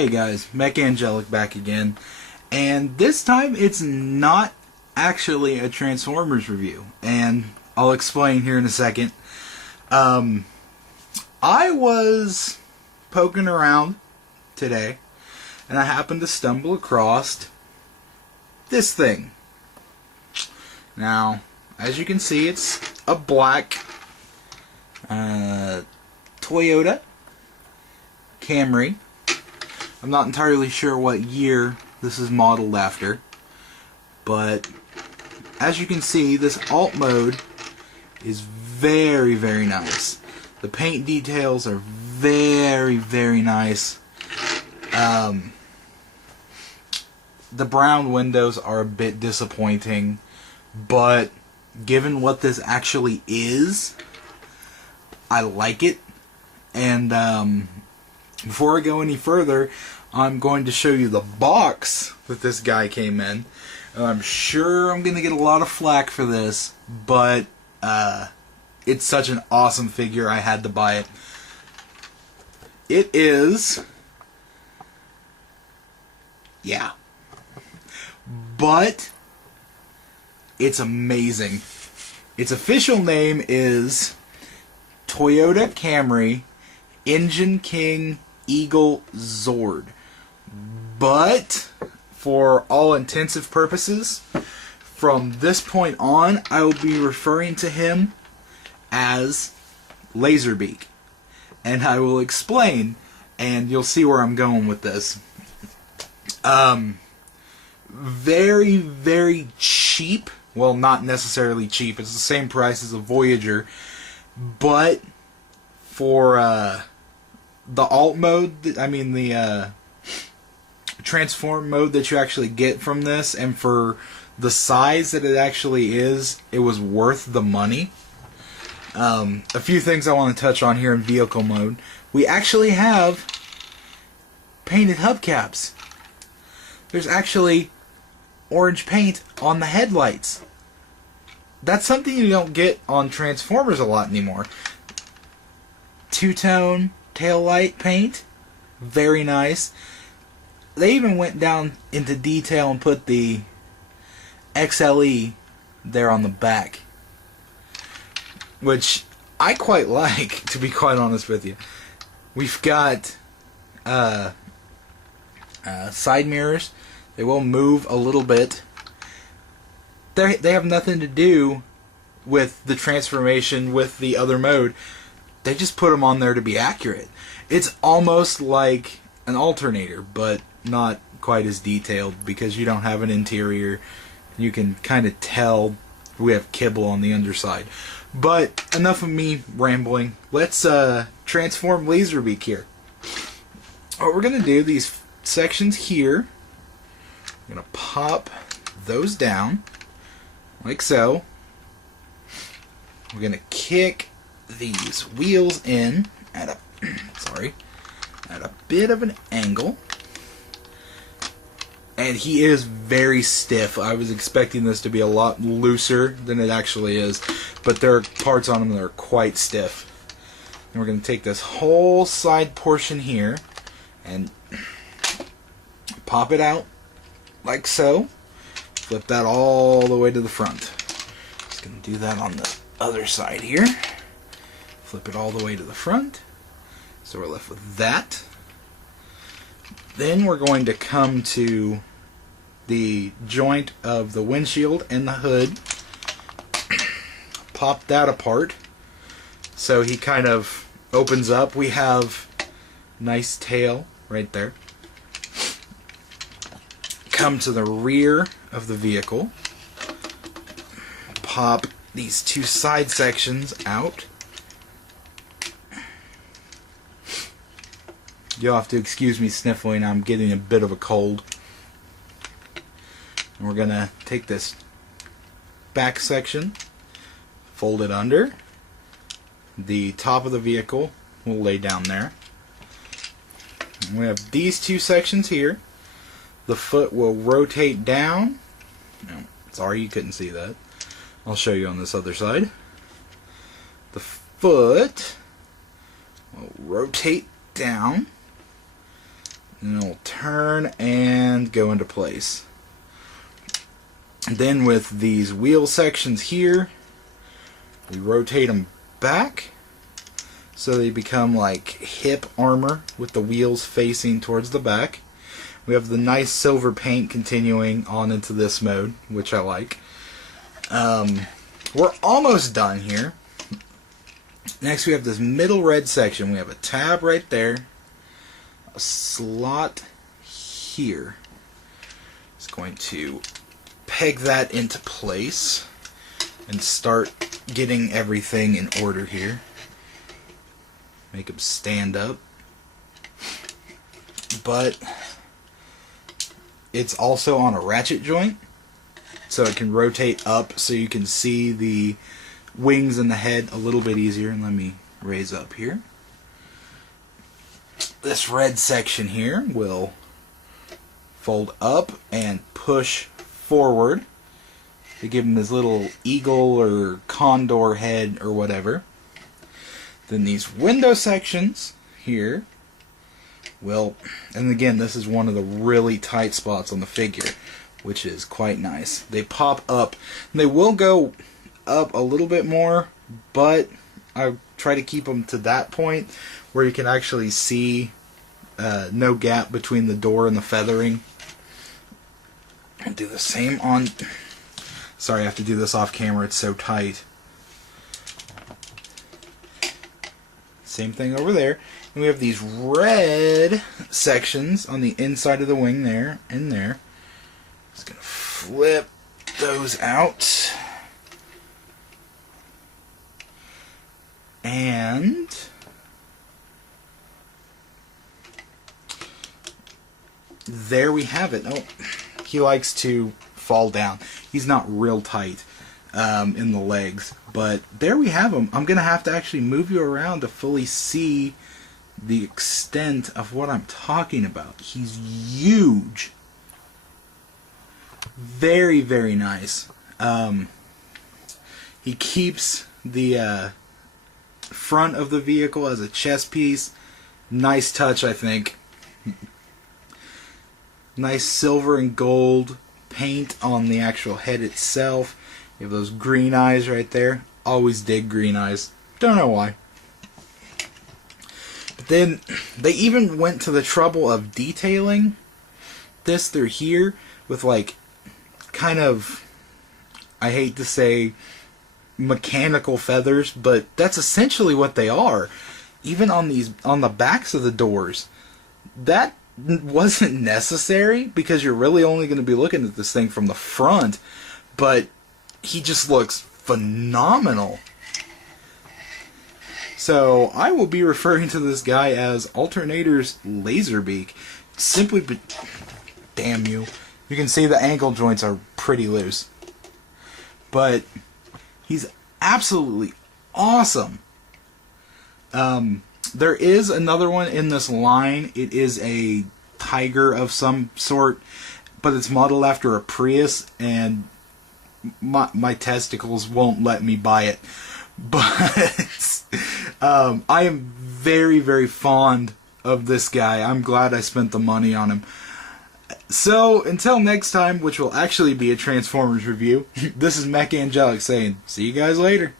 Hey guys, MechAngelic back again, and this time it's not actually a Transformers review, and I'll explain here in a second. I was poking around today, and I happened to stumble across this thing. Now, as you can see, it's a black Toyota Camry. I'm not entirely sure what year this is modeled after, but as you can see, this alt mode is very, very nice. The paint details are very, very nice. The brown windows are a bit disappointing, but given what this actually is, I like it. And before I go any further, I'm going to show you the box that this guy came in. I'm sure I'm going to get a lot of flack for this, but it's such an awesome figure, I had to buy it. It is... yeah. But it's amazing. Its official name is Toyota Camry Engine King Eagle Zord. But for all intensive purposes, from this point on, I will be referring to him as Laserbeak. And I will explain, and you'll see where I'm going with this. Very, very cheap. Well, not necessarily cheap. It's the same price as a Voyager. But for the alt mode, the transform mode that you actually get from this, and for the size that it actually is, it was worth the money. A few things I want to touch on here in vehicle mode. We actually have painted hubcaps. There's actually orange paint on the headlights. That's something you don't get on Transformers a lot anymore. Two-tone tail light paint, very nice. They even went down into detail and put the XLE there on the back, which I quite like, to be quite honest with you. We've got side mirrors. They will move a little bit. They have nothing to do with the transformation with the other mode. They just put them on there to be accurate. It's almost like an alternator, but not quite as detailed because you don't have an interior. You can kind of tell we have kibble on the underside. But enough of me rambling. Let's transform Laserbeak here. What we're going to do, these sections here, I'm going to pop those down like so. We're going to kick these wheels in at a at a bit of an angle, and he is very stiff. I was expecting this to be a lot looser than it actually is, but there are parts on him that are quite stiff. And we're going to take this whole side portion here and pop it out like so. Flip that all the way to the front. Just going to do that on the other side here. Flip it all the way to the front. So we're left with that. Then we're going to come to the joint of the windshield and the hood. Pop that apart so he kind of opens up. We have nice tail right there. Come to the rear of the vehicle. Pop these two side sections out. You'll have to excuse me sniffling, I'm getting a bit of a cold. And we're going to take this back section, fold it under. The top of the vehicle will lay down there. And we have these two sections here. The foot will rotate down. Oh, sorry you couldn't see that. I'll show you on this other side. The foot will rotate down. And it'll turn and go into place. And then with these wheel sections here, we rotate them back so they become like hip armor with the wheels facing towards the back. We have the nice silver paint continuing on into this mode, which I like. We're almost done here. Next we have this middle red section. We have a tab right there, a slot here. It's going to peg that into place and start getting everything in order here. Make them stand up. But it's also on a ratchet joint, so it can rotate up so you can see the wings and the head a little bit easier. And let me raise up here. This red section here will fold up and push forward to give him this little eagle or condor head or whatever. Then these window sections here will, and again, this is one of the really tight spots on the figure, which is quite nice. They pop up, and they will go up a little bit more, but I try to keep them to that point where you can actually see no gap between the door and the feathering. I'll do the same on, sorry I have to do this off camera, it's so tight. Same thing over there. And we have these red sections on the inside of the wing there and there. Just going to flip those out. And there we have it. Oh, he likes to fall down. He's not real tight in the legs. But there we have him. I'm going to have to actually move you around to fully see the extent of what I'm talking about. He's huge. Very, very nice. He keeps the front of the vehicle as a chest piece. Nice touch, I think. Nice silver and gold paint on the actual head itself. You have those green eyes right there. Always dig green eyes. Don't know why. But then they even went to the trouble of detailing this through here with like kind of, I hate to say mechanical feathers, but that's essentially what they are. Even on the backs of the doors. That wasn't necessary because you're really only going to be looking at this thing from the front, but he just looks phenomenal. So I will be referring to this guy as Alternator's Laserbeak. Simply, damn you. You can see the ankle joints are pretty loose. But he's absolutely awesome. There is another one in this line. It is a Tiger of some sort, but it's modeled after a Prius, and my testicles won't let me buy it. But I am very, very fond of this guy. I'm glad I spent the money on him. So, until next time, which will actually be a Transformers review, this is MechAngelic saying, see you guys later.